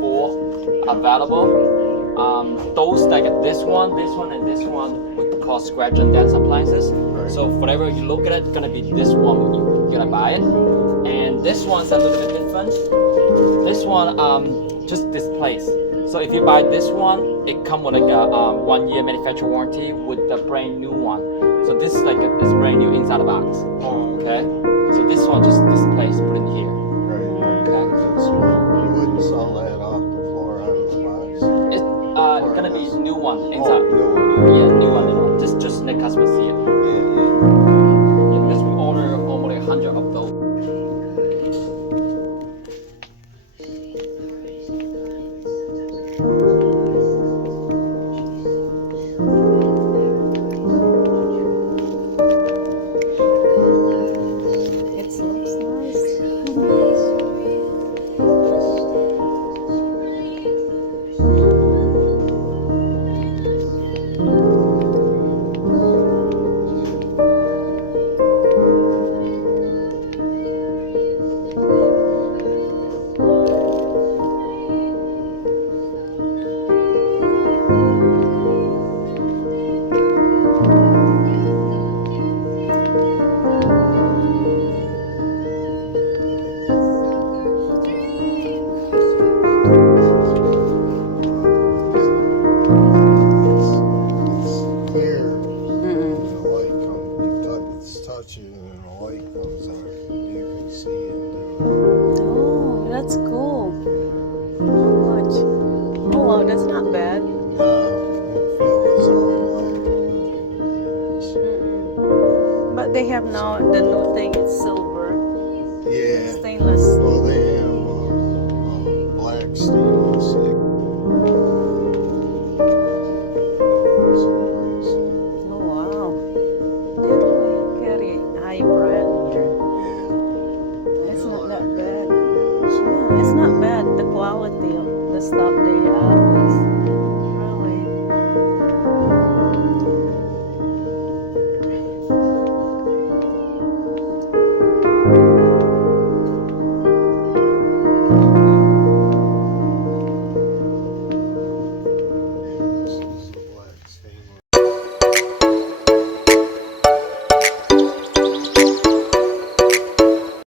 4 available. Those like this one, and this one we call scratch and dance appliances. Right. So whatever you look at it, it's gonna be this one. You're gonna buy it, and this one's a little bit different. This one just displays. So if you buy this one, it comes with like a 1-year manufacturer warranty with the brand new one. So this is like it's brand new inside the box. Okay. So this one just displays, put in here. Right. Okay. You wouldn't sell that off the floor out of the box. It's gonna be new one inside. Oh, no. Yeah, new one. Just let customers see it. Yeah. Yeah, because we order almost 100 of those. It looks nice. It's clear. Mm-mm. The light comes, it's touching and the light comes on. You can see into Oh, that's cool. How much? Oh wow, that's not bad. it. It feels all Mm-mm. But they have now the new thing. It's silver, black. Yeah. stainless. Well, they have black stainless. Oh wow, they really carry high brand here. Yeah. It's not that bad. Yeah, it's not bad. The quality of the stuff they have is